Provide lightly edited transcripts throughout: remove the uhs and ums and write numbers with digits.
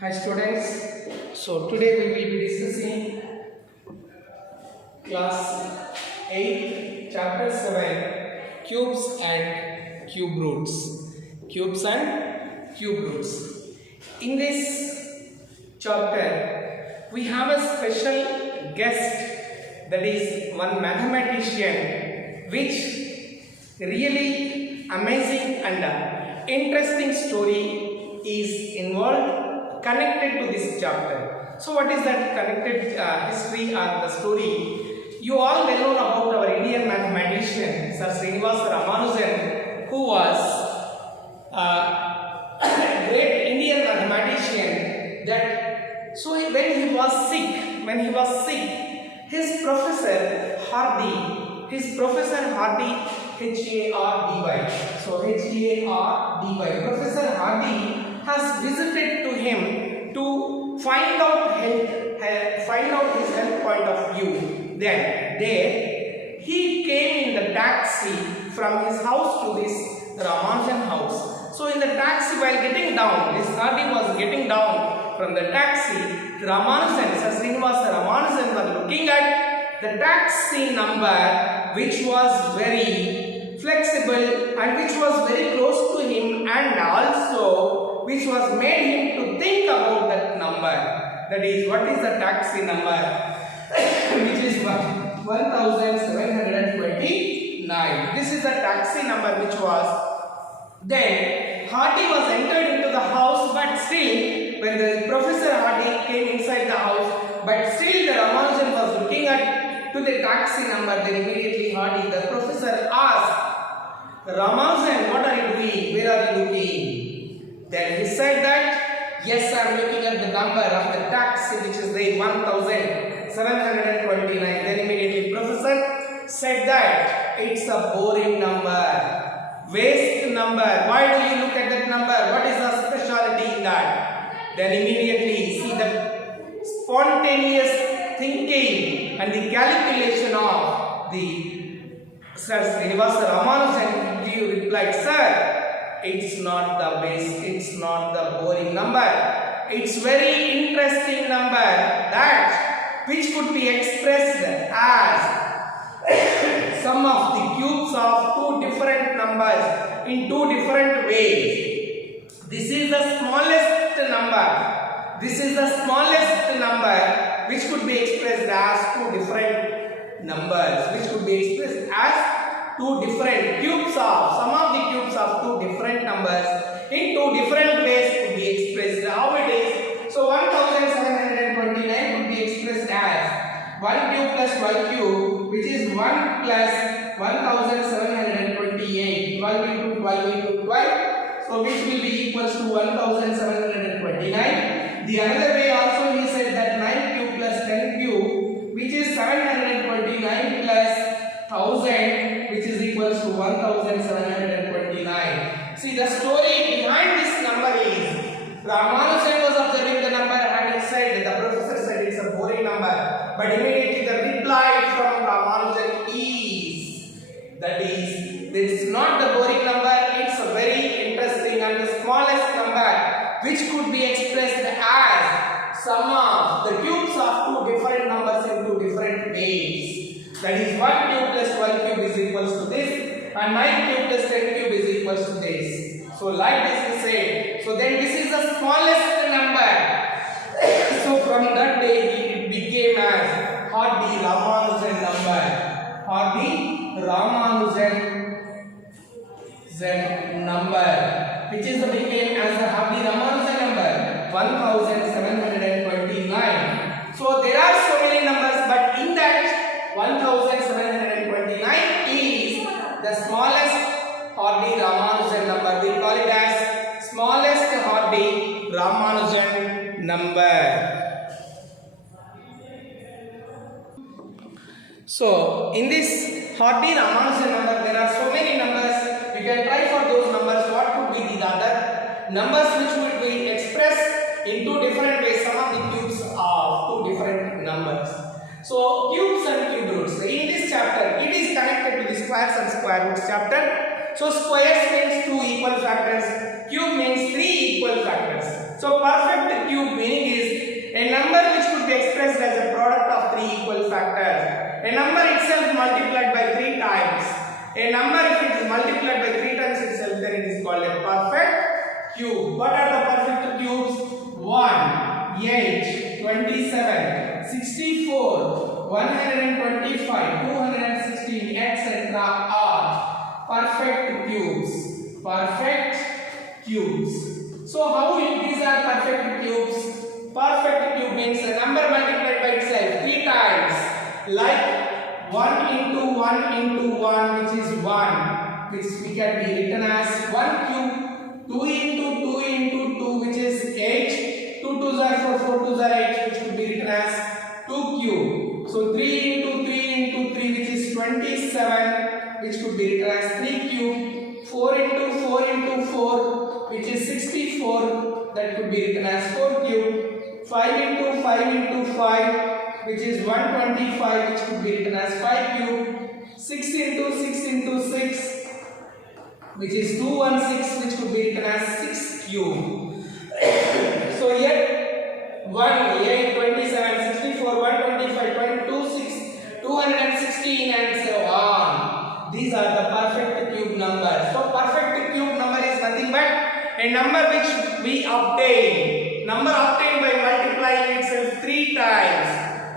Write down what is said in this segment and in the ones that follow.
Hi students, so today we will be discussing class 8 chapter 7 cubes and cube roots. Cubes and cube roots. In this chapter we have a special guest, that is one mathematician, which really amazing and interesting story is involved connected to this chapter. So what is that connected history or the story? You all well know about our Indian mathematician Sir Srinivasa Ramanujan, who was a great Indian mathematician. That so when he was sick, his professor Hardy, H-A-R-D-Y. So H-A-R-D-Y. Professor Hardy has visited to him to find out his health point of view. Then there he came in the taxi from his house to this Ramanujan house. So in the taxi, while getting down, this Hardy was getting down from the taxi. Ramanujan, Sir Srinivasa Ramanujan, was looking at the taxi number, which was very flexible and which was very close to him, and also which was made him to think about that number. That is, what is the taxi number? Which is 1729. This is the taxi number which was. Then Hardy was entered into the house, but still, when the Professor Hardy came inside the house, but still the Ramanujan was looking at to the taxi number. Then immediately Hardy, the professor, asked, Ramanujan, what are you doing? Where are you looking? Then he said that, yes, I am looking at the number of the taxi, which is the 1729. Then immediately professor said that it's a boring number, waste number. Why do you look at that number? What is the speciality in that? Then immediately see the spontaneous thinking and the calculation of the Sir Srinivasa Ramanujan. He replied, sir, it's not the base, it's not the boring number. It's very interesting number, that which could be expressed as sum of the cubes of two different numbers in two different ways. This is the smallest number. This is the smallest number which could be expressed as two different numbers, which could be expressed as two different cubes of sum of the cubes of two different numbers in two different ways could be expressed. How it is? So 1729 could be expressed as 1 cube plus 1 cube, which is 1 plus 1728. 12 into 12 into 12. So which will be equals to 1729. The another way also he said that 9 cube plus 10 cube, which is 729 plus 1000, which is equals to 1729. See, the story behind this number is Ramanujan was observing the number and he said, the professor said it's a boring number, but immediately the reply from Ramanujan is, that is, this is not the boring number, it's a very interesting and the smallest number which could be expressed as sum of the cubes of two different numbers in two different ways. That is, 1 cube plus 1 cube is equals to this, and 9 cube plus 10 cube is equals to this. So like this we say. So then this is the smallest number. So from that day it became as Hardy Ramanujan number. Hardy Ramanujan number, which is became as the Hardy Ramanujan number 1729. So there are so many numbers, but in that 1729 is the smallest Hardy Ramanujan number. We call it as smallest Hardy Ramanujan number. So in this Hardy Ramanujan number, there are so many numbers. You can try for those numbers. What could be the other numbers which would be expressed in two different ways? Some of the cubes of two different numbers. So cubes and cube roots. In this chapter, it is connected to the squares and square roots chapter. So squares means two equal factors, cube means three equal factors. So perfect cube meaning is a number which could be expressed as a product of three equal factors. A number itself multiplied by 3 times. A number if it is multiplied by 3 times itself, then it is called a perfect cube. What are the perfect cubes? 1, 8, 27, 64, 125, 216, etc. are perfect cubes. Perfect cubes. So how these are perfect cubes? Perfect cube means a number multiplied by itself 3 times, like 1 into 1 into 1, which is 1, which we can be written as 1 cube. 2 into 2 into 2, which is 8. 2 2s are 4, 4 2s are 8, which could be written as 2 cube. So 3 into 3 into 3, which is 27, which could be written as 3 cube. 4 into 4 into 4, which is 64, that could be written as 4 cube. 5 into 5 into 5, which is 125, which could be written as 5 cube. 6 into 6 into 6, which is 216, which could be written as 6 cube. So here 1, 8, 27, 64, 125, 26, 216 and so on. These are the perfect cube numbers. So perfect cube number is nothing but a number which we obtain. Number obtained by multiplying itself 3 times.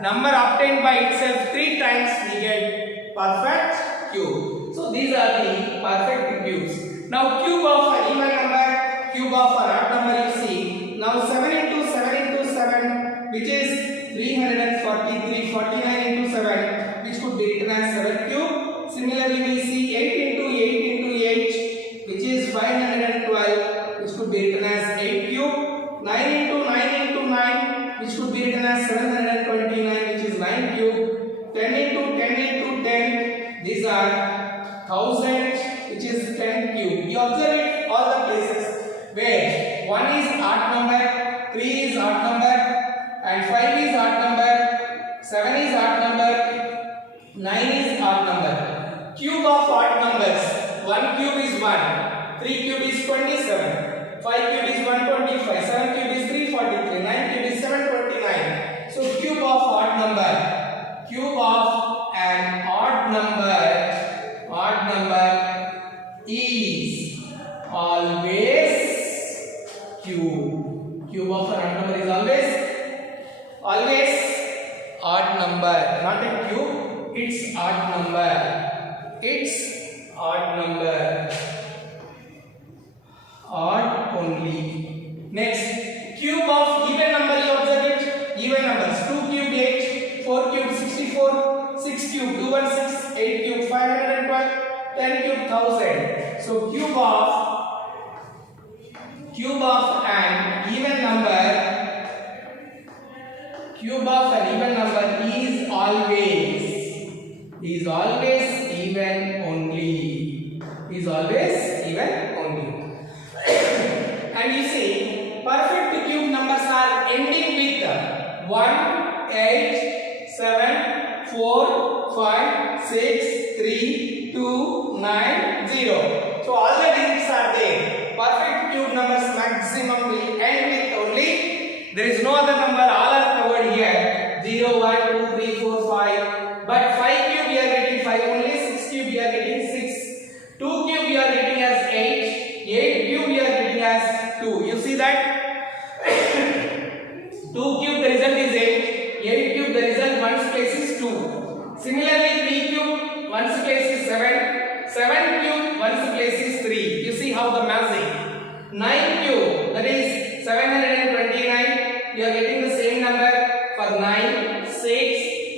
Number obtained by itself 3 times, we get perfect cube. So these are the perfect cubes. Now cube of an even number, cube of an odd number you see. Now 7 into 7 into 7, which is 343, 49 into 7, which could be written as 7 cube. Similarly we see 8 into 8 into 8, which is 512, which could be written as 8 cube. 9 into 9 into 9, which could be written as 729, which is 9 cube. 10 into 10 into 10, these are 1000, which is 10 cube. You observe it all the places where 1 is odd number, 3 is odd number, and 5 is odd number, 7 is odd number, 9 is odd number. Cube of odd numbers, 1 cube is 1, 3 cube is 27, 5 cube is 125, 7 cube is 343, 9 cube is 729. So cube of odd number, cube of an odd number is always cube. Cube of an odd number is always odd number, not a cube. It's odd number. It's odd number. Odd only. Next, cube of even number, you observe it. Even numbers. 2 cube 8, 4 cube 64, 6 cube 216, 8 cube 512, 10 cube 1000. So cube of an even number, cube of an even number is always even only. Is always even only. And you see, perfect cube numbers are ending with 1, 8, 7, 4, 5, 6, 3, 2, 9, 0. So all the digits are there. Perfect cube numbers maximum will end with only. There is no other number. All are covered here. 0, 1, 2, 3, 4, 5. But 5 cube we are getting 5 only. 6 cube we are getting 6. 2 cube we are getting as 8. 8 cube we are getting as 2. You see that? 2 cube the result is 8. 8 cube the result one's place is 2. Similarly 3 cube one's place is 7. 7 cube one's place is 3. You see how the magic. 9 cube, that is 729. You are getting the same number for 9, 6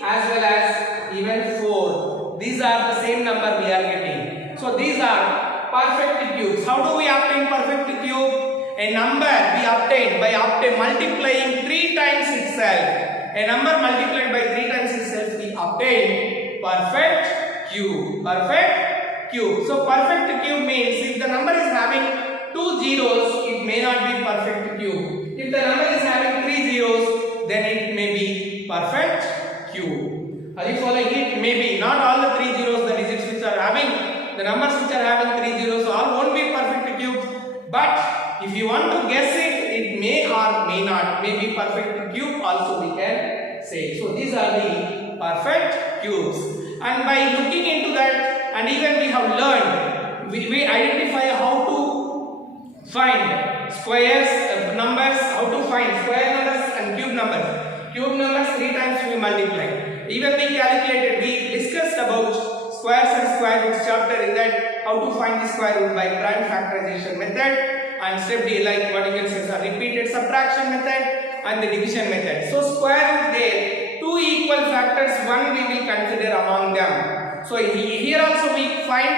as well as even 4. These are the same number we are getting. So these are perfect cubes. How do we obtain perfect cube? A number we obtain by multiplying 3 times itself. A number multiplied by 3 times itself, we obtain perfect cube. Perfect cube. So perfect cube means if the number is having 2 zeros, it may not be perfect cube. If the number is having 3 zeros, then it may be perfect cube. Are you following it? Maybe not all the 3 zeros, the digits which are having, the numbers which are having 3 zeros all won't be perfect cubes. But if If you want to guess it, it may or may not, may be perfect cube also we can say. So these are the perfect cubes. And by looking into that, and even we have learned, we identify how to find squares, numbers, how to find square numbers and cube numbers. Cube numbers 3 times we multiply. Even we calculated, we discussed about squares and square roots chapter in that how to find the square root by prime factorization method, and step D like what you can say is a repeated subtraction method and the division method. So square root there, 2 equal factors, 1 we will consider among them. So here also we find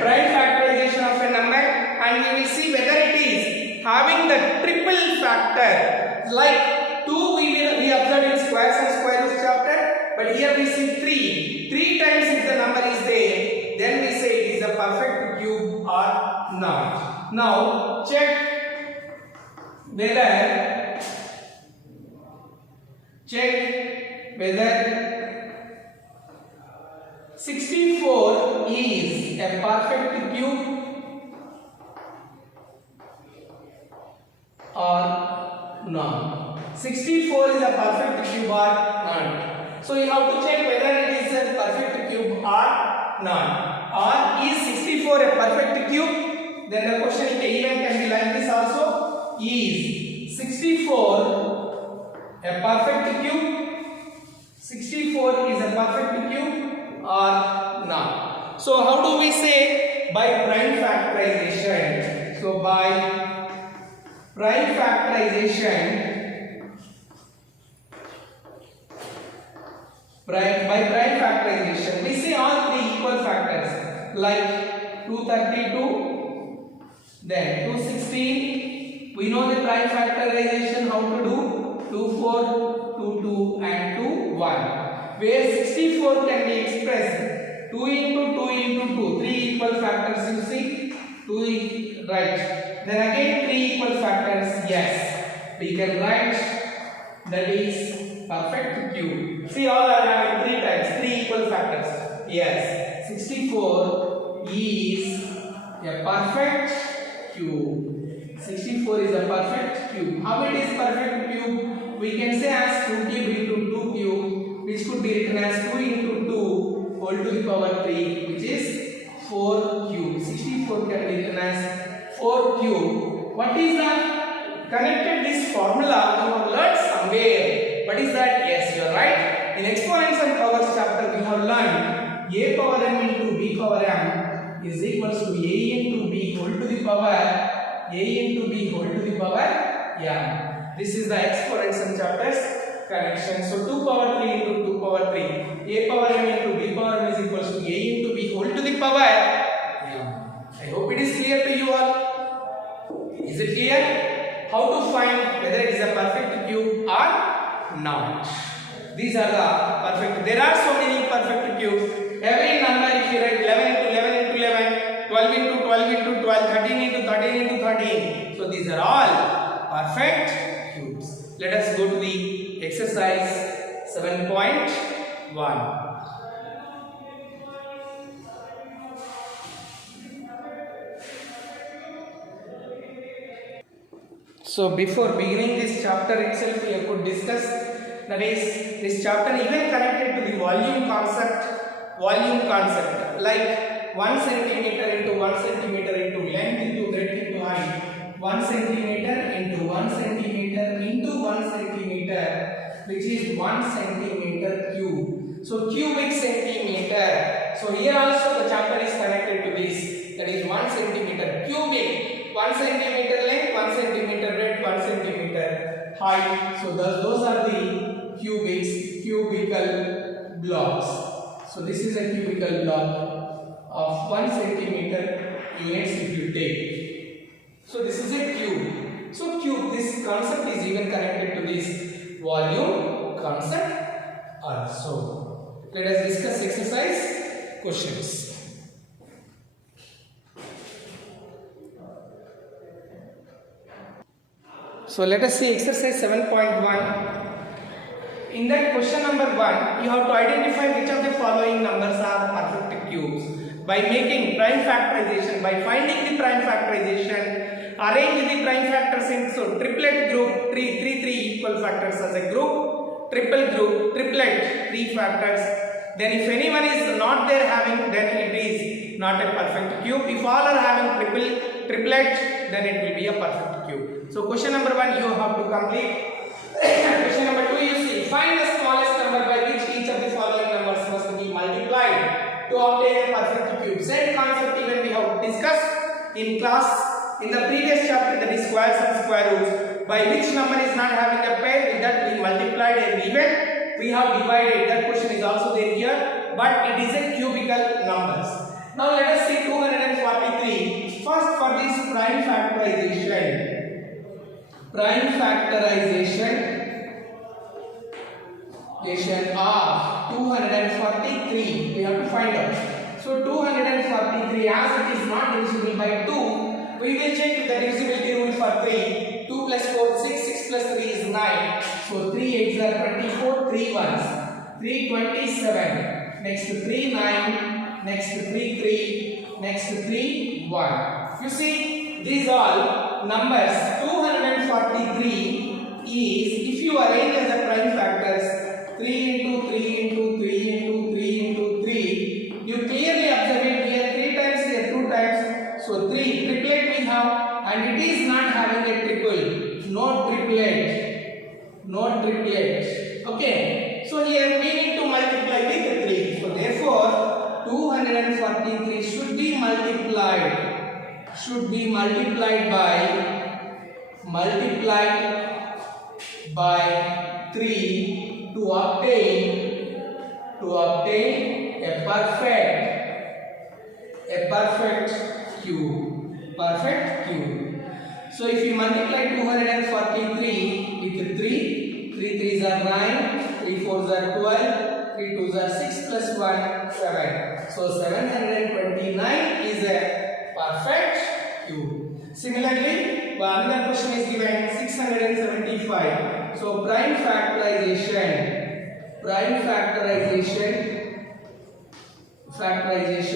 prime factorization of a number, and we will see whether it is having the triple factor. Like 2 we observed in squares and square roots chapter, but here we see 3. 3 times if the number is there, then we say it is a perfect cube or not. Now check whether 64 is a perfect cube or not. 64 is a perfect cube or not. So you have to check whether it is a perfect cube or not. Or is 64 a perfect cube? Then the question even can be like this also. Is 64 a perfect cube? 64 is a perfect cube or not? So how do we say? By prime factorization. So by prime factorization, we see all 3 equal factors like 232, then 216. We know the prime factorization how to do: 24, 22 and 21, where 64 can be expressed 2 into 2 into 2, 3 equal factors you see, 2 right, then again 3 equal factors, yes, we can write that is perfect cube. See, all are having 3 times, 3 equal factors, yes, 64 is a perfect cube. 64 is a perfect cube. How it is perfect cube? We can say as 2 cube into 2 cube, which could be written as 2 into 2 whole to the power 3, which is 4 cube. 64 can be written as 4 cube. What is that? Connected this formula you have learned somewhere. What is that? Yes, you are right. In exponents and powers chapter we have learned a power m into b power m is equals to a into b whole to the power m. This is the exponents and chapters connection. So 2 power 3 into 2 power 3, a power m into b power m is equals to a into b whole to the power m. I hope it is clear to you all. Is it clear? How to find whether it is a perfect cube or not? These are the perfect. There are so many perfect cubes. Every number, if you write 11 into 11 into 11, 12 into 12 into 12, 13 into 13 into 13. So these are all perfect cubes. Let us go to the exercise 7.1. So before beginning this chapter itself, we could discuss, that is, this chapter even connected to the volume concept, like 1 centimeter into 1 centimeter into length into breadth into height, 1 centimeter into 1 centimeter into 1 centimeter, which is 1 centimeter cube. So cubic centimeter. So here also the chapter is connected to this, that is 1 centimeter cubic. 1 centimeter length, 1 centimeter breadth, 1 centimeter height. So those are the cubical blocks. So this is a cubical block of 1 centimeter units if you take. So this is a cube. So cube, this concept is even connected to this volume concept also. Let us discuss exercise questions. So let us see exercise 7.1. In that question number 1, you have to identify which of the following numbers are perfect cubes by making prime factorization, by finding the prime factorization Arrange the prime factors into triplet group, three equal factors as a group, triple group, triplet, 3 factors. Then if anyone is not there having, then it is not a perfect cube. If all are having triplet, then it will be a perfect cube. So question number 1 you have to complete. Question number 2 you see, find the smallest number by which each of the following numbers must be multiplied to obtain a perfect cube. Same concept even we have discussed in class in the previous chapter, that is squares and square roots. By which number is not having a pair, with that we multiplied and even we have divided. That question is also there here, but it is a cubical numbers. Now let us see 243. First for this prime factorization of 243 we have to find out. So 243, as it is not divisible by 2, we will check the divisibility rule for 3. 2 plus 4 6, 6 plus 3 is 9. So 3 8s are 24, 3 1s 3 27, next to 3 9, next to 3 3, next to 3 1. You see these all numbers. 243 is, if you arrange as a prime factors, 3 into 3 into 3 into 3 into 3, you clearly observe it here 3 times, here 2 times. So 3 triplet we have, and it is not having a triple, no triplet. Okay, so here we need to multiply with 3. So therefore 243 should be multiplied by 3 to obtain a perfect cube. So if you multiply 243 with 3 3s are 9, 3 4s are 12, 3 2s are 6 plus 1 7. So 729 is a perfect cube. Similarly, another question is given 675. So prime factorization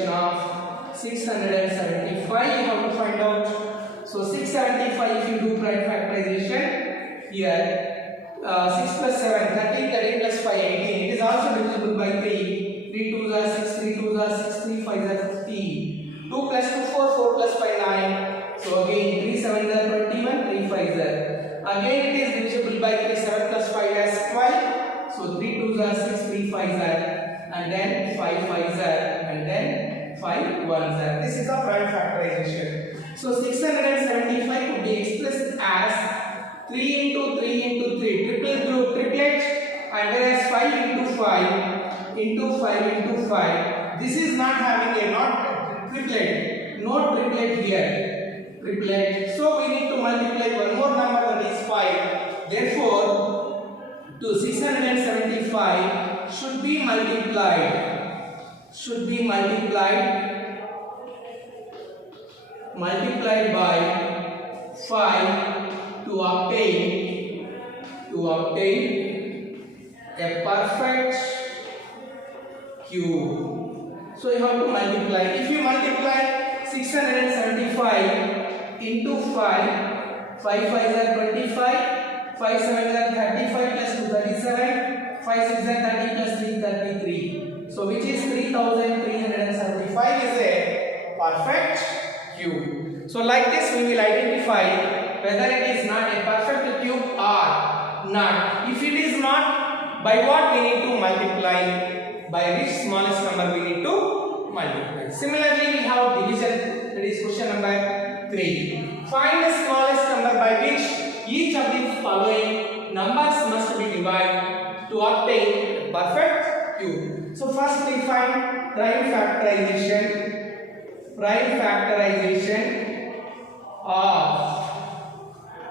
of 675 you have to find out. So 675, if you do prime factorization here, 6 plus 7 13, 13 plus 5 18. It is also divisible by 3. 3 2s are 6, 3 2s are 6, 3 5s are 15. 2 plus 2 4, 4 plus 5 9. So again 3 7s are 21, 3 5s are. Again it is divisible by 3. 7 plus 5 is 12. So 3 2s are 6, 3 5s are, and then 5 5s are, and then 5 1s are. This is a prime factorization. So 675 could be expressed as 3 into 3 into 3 triple group, triplet, and whereas 5 into 5 into 5 into 5. This is not having a triplet, no triplet here, triplet. So we need to multiply one more number, that is 5. Therefore to 675 should be multiplied by 5 to obtain a perfect cube. So you have to multiply. If you multiply 675 into 5, 5 5s are 25, 5 7s are 35 plus 2 37, 5 6s are 30 plus 3 33. So which is 3375 is a perfect cube. So like this we will identify whether it is not a perfect cube or not. If it is not, by what we need to multiply? By which smallest number we need to multiply? Similarly we have division, that is question number 3. Find the smallest number by which each of the following numbers must be divided to obtain a perfect cube. So first we find prime factorization of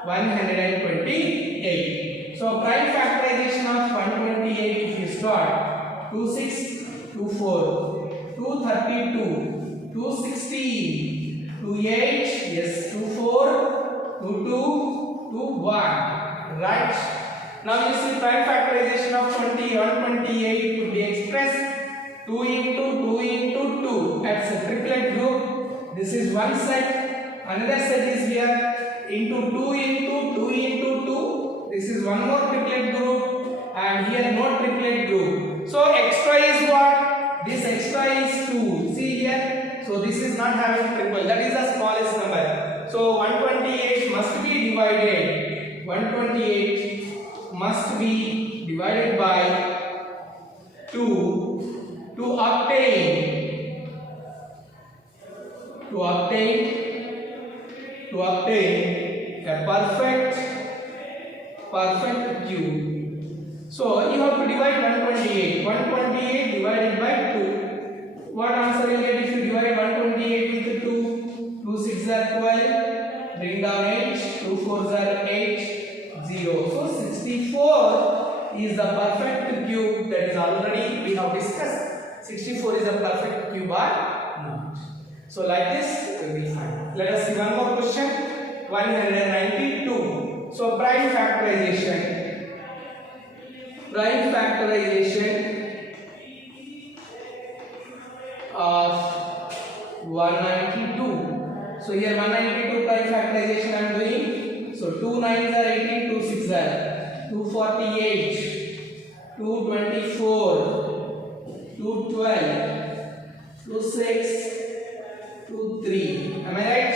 128. So prime factorization of 128, if you start 26, 24, 232, 216, 28, yes, 24, 22, 21, right? Now you see prime factorization of 128 could be expressed 2 into 2 into 2. That's a triplet group. This is one set. Another set is here into 2 into 2 into 2. This is one more triplet group, and here no triplet group. So extra is what? This extra is 2. See here. So this is not having triple. That is the smallest number. So 128 must be divided. 128 must be divided by 2 to obtain a perfect cube. So you have to divide 128. 128 divided by 2. What answer you get if you divide 128 with 2? 2 6 are 12. Bring down 8. 2 4 are 8. 0. So 64 is the perfect cube. That is already we have discussed. 64 is a perfect cube or not. So like this we will find. Let us see one more question. 192. So prime factorization of 192. So here 192 prime factorization I am doing. So 2 9s are 18, 2 6 are 248, 224, 212, 26, 23. Am I right?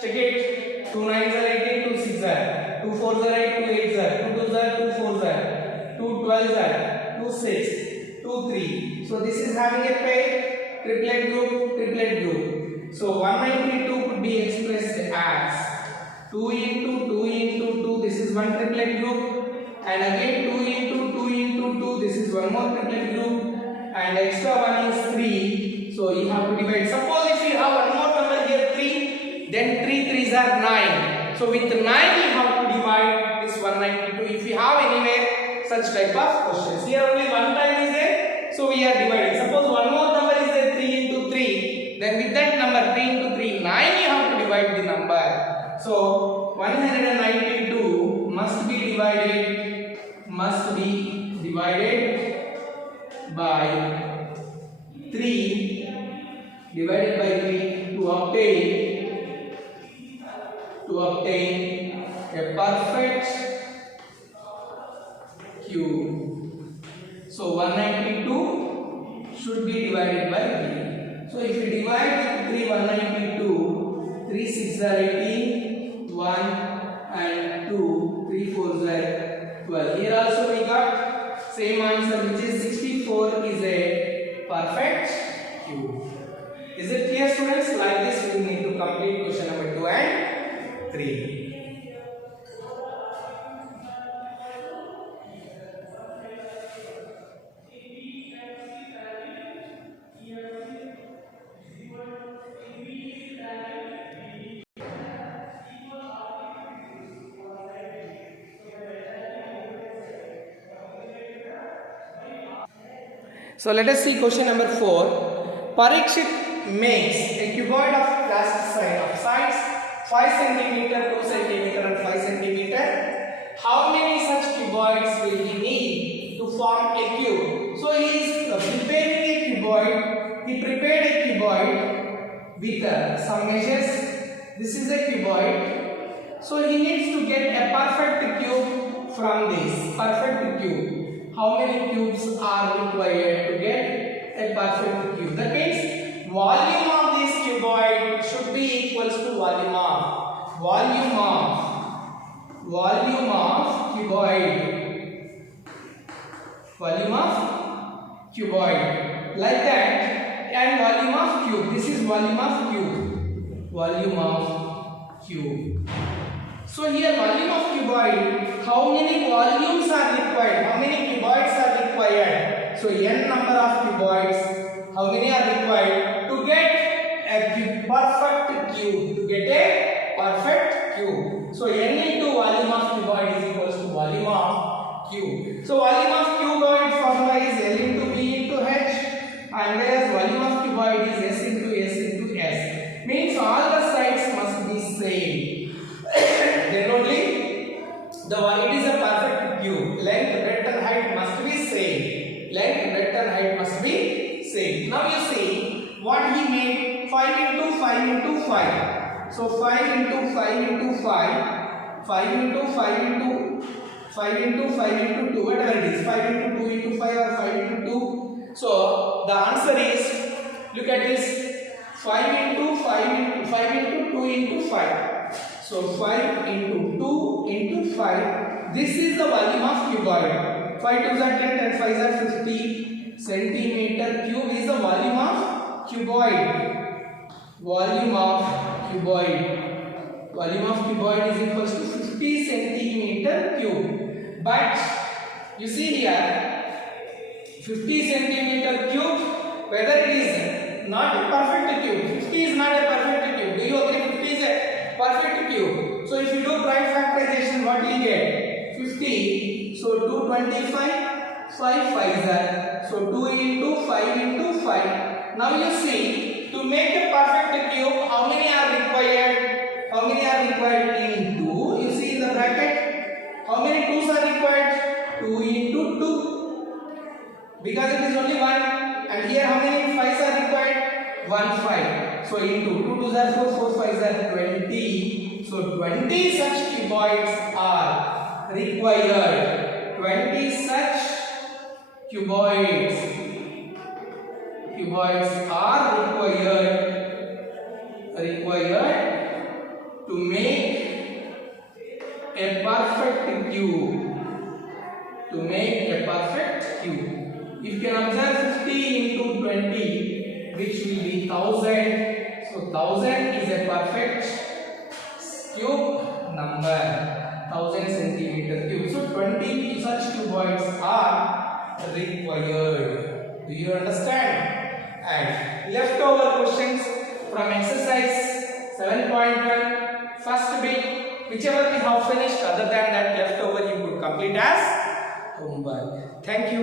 Check it. 2 9s are 18, 2 6 are 2 4s are 8, 2 8s are 2 2s are 2 4s are 2 12s are 2 6, 2 3. So this is having a pair, triplet group. So 192 could be expressed as 2 into 2 into 2. This is one triplet group, and again 2 into 2 into 2. This is one more triplet group, and extra one is 3. So you have to divide. Suppose if you have one more number here 3, then 3 3s are 9. So with 9 you have to divide this 192 if you have anywhere such type of questions. Here only one time is there, so we are dividing. Suppose one more number is there 3 into 3, then with that number 3 into 3 9 you have to divide the number. So 192 must be divided by 3 to obtain a perfect cube. So 192 should be divided by 3. So if you divide with 3 192, 3 6 are 18, 1 and 2, 3 4s are 12. Here also we got same answer, which is 64 is a perfect cube. Is it clear, students? Like this we need to complete question number 2 and 3. So let us see question number 4. Parikshit makes a cuboid of plastic sides 5 cm, 2 cm and 5 cm. How many such cuboids will he need to form a cube? So he is preparing a cuboid. He prepared a cuboid with some measures. This is a cuboid. So he needs to get a perfect cube from this perfect cube. How many cubes are required to get a perfect cube? That means volume of this cuboid should be equals to volume of cuboid like that, and volume of cube. This is volume of cube. So here volume of cuboid, how many volumes are required? How many cuboids are required? So n number of cuboids, how many are required to get a perfect cube? So n into volume of cuboid is equals to volume of cube. So volume of cuboid formula is L into B into H, and whereas volume of cuboid is S into S. Means all the sides must be same. Then only it is a perfect cube. Length, breadth and height must be same. Now you see what he made, 5 into 5 into 5. So 5 into 5 into 5, 5 into 5 into 5 into 5 into 2, whatever it is, 5 into 2 into 5 or 5 into 2. So the answer is, look at this, 5 into 5 into 5 into 2 into 5. So 5 into 2 into 5. This is the volume of cuboid. 5 2s are 10 and 5s are 50 centimeter cube is the volume of cuboid. Volume of cuboid. Volume of cuboid is equals to 50 centimeter cube. But you see here, 50 centimeter cube, whether it is not a perfect cube. 50 is not a perfect cube. Do you agree? 50 is a perfect cube. So if you do prime factorization, what do you get? 50. So 225, 5 5s are. So 2 into 5 into 5. Now you see, to make a perfect cube, how many are required? How many are required? Into, you see in the bracket, how many 2s are required? 2 into 2. Because it is only 1. And here how many 5s are required? 1 5. So into 2 2s are 4, 4 5s are 20. So 20 such cuboids are required. 20 such cuboids are required to make a perfect cube. If you can observe 50 into 20, which will be 1000. So 1000 is a perfect cube number, 1000 centimeter cube. So 20 such cuboids are required. Do you understand? And leftover questions from exercise 7.1, first bit, whichever we have finished, other than that leftover you could complete as homework. Thank you.